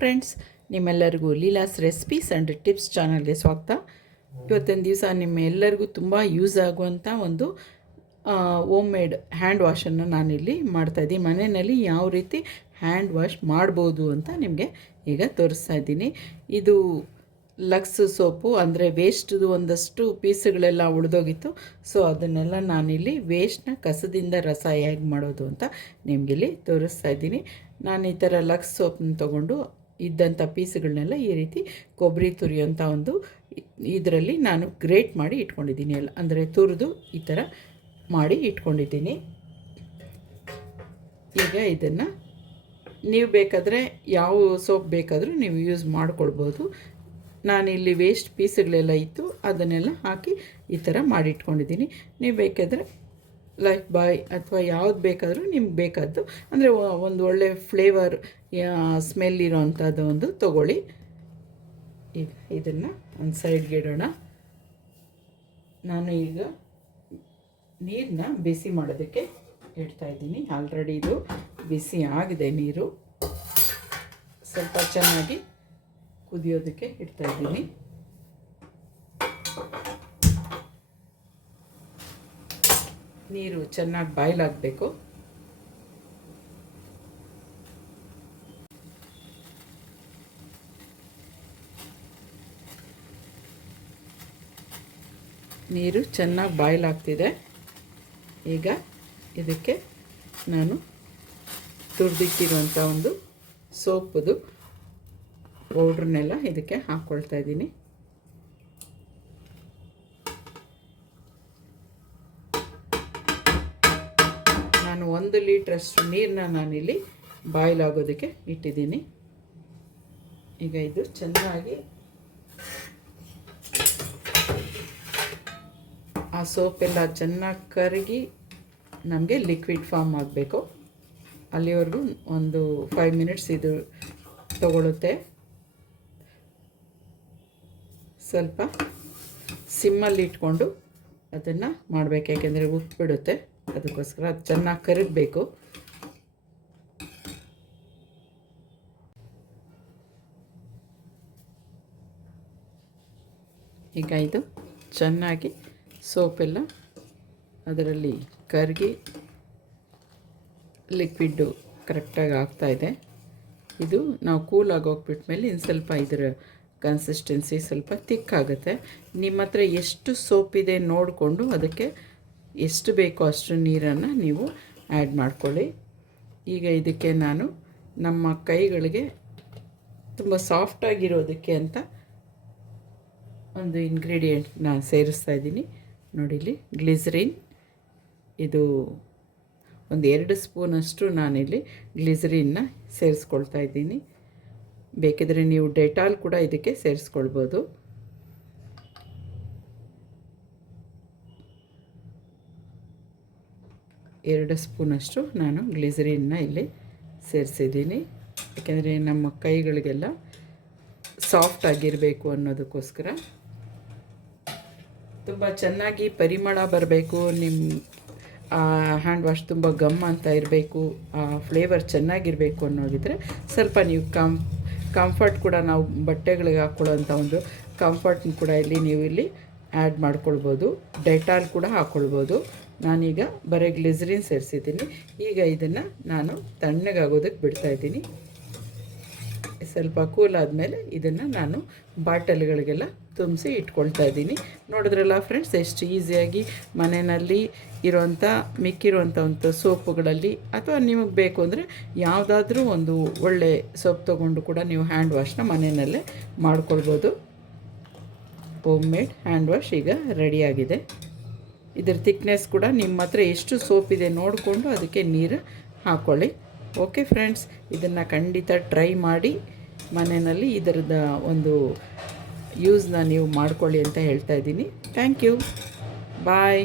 Friends, ನಿಮ್ಮೆಲ್ಲರಿಗೂ Leela's recipes and tips ಚಾನಲ್ಗೆ ಸ್ವಾಗತ. ಇವತ್ತಿನ ದಿವಸ ನಿಮ್ಮೆಲ್ಲರಿಗೂ ತುಂಬ ಯೂಸ್ ಆಗುವಂಥ ಒಂದು ಹೋಮ್ ಮೇಡ್ ಹ್ಯಾಂಡ್ ವಾಶನ್ನು ನಾನಿಲ್ಲಿ ಮಾಡ್ತಾಯಿದ್ದೀನಿ. ಮನೆಯಲ್ಲಿ ಯಾವ ರೀತಿ ಹ್ಯಾಂಡ್ ವಾಶ್ ಮಾಡ್ಬೋದು ಅಂತ ನಿಮಗೆ ಈಗ ತೋರಿಸ್ತಾ ಇದ್ದೀನಿ. ಇದು ಲಕ್ಸ್ ಸೋಪು, ಅಂದರೆ ವೇಸ್ಟ್ದು ಒಂದಷ್ಟು ಪೀಸ್ಗಳೆಲ್ಲ ಉಳಿದೋಗಿತ್ತು. ಸೊ ಅದನ್ನೆಲ್ಲ ನಾನಿಲ್ಲಿ ವೇಸ್ಟ್ನ ಕಸದಿಂದ ರಸ ಹೇಗೆ ಮಾಡೋದು ಅಂತ ನಿಮಗಿಲ್ಲಿ ತೋರಿಸ್ತಾ ಇದ್ದೀನಿ. ನಾನು ಈ ಥರ ಲಕ್ಸ್ ಸೋಪನ್ನ ತೊಗೊಂಡು ಇದ್ದಂಥ ಪೀಸ್ಗಳನ್ನೆಲ್ಲ ಈ ರೀತಿ ಕೊಬ್ಬರಿ ತುರಿಯೋಂಥ ಒಂದು ಇದರಲ್ಲಿ ನಾನು ಗ್ರೇಟ್ ಮಾಡಿ ಇಟ್ಕೊಂಡಿದ್ದೀನಿ. ಎಲ್ಲ ಅಂದರೆ ತುರಿದು ಈ ಥರ ಮಾಡಿ ಇಟ್ಕೊಂಡಿದ್ದೀನಿ. ಈಗ ಇದನ್ನು ನೀವು ಬೇಕಾದರೆ ಯಾವ ಸೋಪ್ ಬೇಕಾದರೂ ನೀವು ಯೂಸ್ ಮಾಡ್ಕೊಳ್ಬೋದು. ನಾನಿಲ್ಲಿ ವೇಸ್ಟ್ ಪೀಸ್ಗಳೆಲ್ಲ ಇತ್ತು, ಅದನ್ನೆಲ್ಲ ಹಾಕಿ ಈ ಥರ ಮಾಡಿ ಇಟ್ಕೊಂಡಿದ್ದೀನಿ. ನೀವು ಬೇಕಾದರೆ ಲೈಫ್ ಬಾಯ್ ಅಥವಾ ಯಾವ್ದು ಬೇಕಾದರೂ ನಿಮ್ಗೆ ಬೇಕಾದ್ದು, ಅಂದರೆ ಒಂದು ಒಳ್ಳೆ ಫ್ಲೇವರ್ ಸ್ಮೆಲ್ ಇರೋವಂಥದ್ದು ಒಂದು ತೊಗೊಳ್ಳಿ. ಈಗ ಇದನ್ನು ಒಂದು ಸೈಡ್ಗೆ ಇಡೋಣ. ನಾನು ಈಗ ನೀರನ್ನ ಬಿಸಿ ಮಾಡೋದಕ್ಕೆ ಇಡ್ತಾಯಿದ್ದೀನಿ. ಆಲ್ರೆಡಿ ಇದು ಬಿಸಿ ಆಗಿದೆ. ನೀರು ಸ್ವಲ್ಪ ಚೆನ್ನಾಗಿ ಕುದಿಯೋದಕ್ಕೆ ಇಡ್ತಾಯಿದ್ದೀನಿ. ನೀರು ಚೆನ್ನಾಗಿ ಬಾಯ್ಲ್ ಆಗಬೇಕು. ನೀರು ಚೆನ್ನಾಗಿ ಬಾಯ್ಲ್ ಆಗ್ತಿದೆ. ಈಗ ಇದಕ್ಕೆ ನಾನು ತುರಿದಿಟ್ಟಿರುವಂಥ ಒಂದು ಸೋಪದು ಪೌಡ್ರನ್ನೆಲ್ಲ ಇದಕ್ಕೆ ಹಾಕ್ಕೊಳ್ತಾ ಇದ್ದೀನಿ. ನಾನು 1 ಲೀಟ್ರಷ್ಟು ನೀರನ್ನ ನಾನಿಲ್ಲಿ ಬಾಯ್ಲ್ ಆಗೋದಕ್ಕೆ ಇಟ್ಟಿದ್ದೀನಿ. ಈಗ ಇದು ಚೆನ್ನಾಗಿ ಆ ಸೋಪೆಲ್ಲ ಚೆನ್ನಾಗಿ ಕರಗಿ ನಮಗೆ ಲಿಕ್ವಿಡ್ ಫಾರ್ಮ್ ಆಗಬೇಕು. ಅಲ್ಲಿವರೆಗೂ ಒಂದು 5 ಮಿನಿಟ್ಸ್ ಇದು ತಗೊಳ್ಳುತ್ತೆ. ಸ್ವಲ್ಪ ಸಿಮ್ಮಲ್ಲಿ ಇಟ್ಕೊಂಡು ಅದನ್ನು ಮಾಡಬೇಕು, ಯಾಕೆಂದರೆ ಉಪ್ಪಿಬಿಡುತ್ತೆ. ಅದಕ್ಕೋಸ್ಕರ ಅದು ಚೆನ್ನಾಗಿ ಕರಗಬೇಕು. ಈಗ ಇದು ಚೆನ್ನಾಗಿ ಸೋಪೆಲ್ಲ ಅದರಲ್ಲಿ ಕರಗಿ ಲಿಕ್ವಿಡ್ಡು ಕರೆಕ್ಟಾಗಿ ಆಗ್ತಾಯಿದೆ. ಇದು ನಾವು ಕೂಲಾಗಿ ಹೋಗ್ಬಿಟ್ಮೇಲೆ ಇನ್ನು ಸ್ವಲ್ಪ ಇದರ ಕನ್ಸಿಸ್ಟೆನ್ಸಿ ಸ್ವಲ್ಪ ತಿಕ್ಕಾಗುತ್ತೆ. ನಿಮ್ಮ ಹತ್ರ ಎಷ್ಟು ಸೋಪಿದೆ ನೋಡಿಕೊಂಡು ಅದಕ್ಕೆ ಎಷ್ಟು ಬೇಕೋ ಅಷ್ಟು ನೀರನ್ನು ನೀವು ಆ್ಯಡ್ ಮಾಡ್ಕೊಳ್ಳಿ. ಈಗ ಇದಕ್ಕೆ ನಾನು ನಮ್ಮ ಕೈಗಳಿಗೆ ತುಂಬ ಸಾಫ್ಟಾಗಿರೋದಕ್ಕೆ ಅಂತ ಒಂದು ಇಂಗ್ರೀಡಿಯೆಂಟ್ನ ಸೇರಿಸ್ತಾ ಇದ್ದೀನಿ. ನೋಡಿಲಿ, ಗ್ಲಿಸರಿನ್. ಇದು ಒಂದು 2 ಸ್ಪೂನಷ್ಟು ನಾನಿಲ್ಲಿ ಗ್ಲಿಸರಿನ್ನ ಸೇರಿಸ್ಕೊಳ್ತಾ ಇದ್ದೀನಿ. ಬೇಕಿದ್ರೆ ನೀವು ಡೆಟಾಲ್ ಕೂಡ ಇದಕ್ಕೆ ಸೇರಿಸ್ಕೊಳ್ಬೋದು. ಎರಡು ಸ್ಪೂನಷ್ಟು ನಾನು ಗ್ಲಿಸರಿನ್ನ ಇಲ್ಲಿ ಸೇರಿಸಿದ್ದೀನಿ. ಯಾಕೆಂದರೆ ನಮ್ಮ ಕೈಗಳಿಗೆಲ್ಲ ಸಾಫ್ಟ್ ಆಗಿರಬೇಕು ಅನ್ನೋದಕ್ಕೋಸ್ಕರ. ತುಂಬ ಚೆನ್ನಾಗಿ ಪರಿಮಳ ಬರಬೇಕು. ನಿಮ್ಮ ಹ್ಯಾಂಡ್ ವಾಶ್ ತುಂಬ ಗಮ್ ಅಂತ ಇರಬೇಕು, ಫ್ಲೇವರ್ ಚೆನ್ನಾಗಿರಬೇಕು ಅನ್ನೋದಿದ್ರೆ ಸ್ವಲ್ಪ ನೀವು ಕಂಫರ್ಟ್ ಕೂಡ, ನಾವು ಬಟ್ಟೆಗಳಿಗೆ ಹಾಕ್ಕೊಳ್ಳೋಂಥ ಒಂದು ಕಂಫರ್ಟ್ನ ಕೂಡ ನೀವು ಇಲ್ಲಿ ಆ್ಯಡ್ ಮಾಡ್ಕೊಳ್ಬೋದು. ಡೆಟಾಲ್ ಕೂಡ ಹಾಕ್ಕೊಳ್ಬೋದು. ನಾನೀಗ ಬರೀ ಗ್ಲಿಸರಿನ್ ಸೇರಿಸಿದ್ದೀನಿ. ಈಗ ಇದನ್ನು ನಾನು ತಣ್ಣಗಾಗೋದಕ್ಕೆ ಬಿಡ್ತಾಯಿದ್ದೀನಿ. ಸ್ವಲ್ಪ ಕೂಲ್ ಆದಮೇಲೆ ಇದನ್ನು ನಾನು ಬಾಟಲ್ಗಳಿಗೆಲ್ಲ ತುಂಬಿಸಿ ಇಟ್ಕೊಳ್ತಾ ಇದ್ದೀನಿ. ನೋಡಿದ್ರಲ್ಲ ಫ್ರೆಂಡ್ಸ್, ಎಷ್ಟು ಈಸಿಯಾಗಿ ಮನೆಯಲ್ಲಿ ಇರೋವಂಥ ಮಿಕ್ಕಿರುವಂಥ ಒಂದು ಸೋಪುಗಳಲ್ಲಿ, ಅಥವಾ ನಿಮಗೆ ಬೇಕು ಅಂದರೆ ಯಾವುದಾದ್ರೂ ಒಂದು ಒಳ್ಳೆ ಸೋಪ್ ತೊಗೊಂಡು ಕೂಡ ನೀವು ಹ್ಯಾಂಡ್ ವಾಶ್ನ ಮನೆಯಲ್ಲೇ ಮಾಡ್ಕೊಳ್ಬೋದು. ಹೋಮ್ ಮೇಡ್ ಹ್ಯಾಂಡ್ ವಾಶ್ ಈಗ ರೆಡಿಯಾಗಿದೆ. ಇದರ ಥಿಕ್ನೆಸ್ ಕೂಡ ನಿಮ್ಮ ಹತ್ರ ಎಷ್ಟು ಸೋಪ್ ಇದೆ ನೋಡಿಕೊಂಡು ಅದಕ್ಕೆ ನೀರು ಹಾಕ್ಕೊಳ್ಳಿ. ಓಕೆ ಫ್ರೆಂಡ್ಸ್, ಇದನ್ನು ಖಂಡಿತ ಟ್ರೈ ಮಾಡಿ ಮನೆಯಲ್ಲಿ ಇದರದ ಒಂದು ಯೂಸ್ನ ನೀವು ಮಾಡ್ಕೊಳ್ಳಿ ಅಂತ ಹೇಳ್ತಾ ಇದ್ದೀನಿ. Thank you. ಬಾಯ್.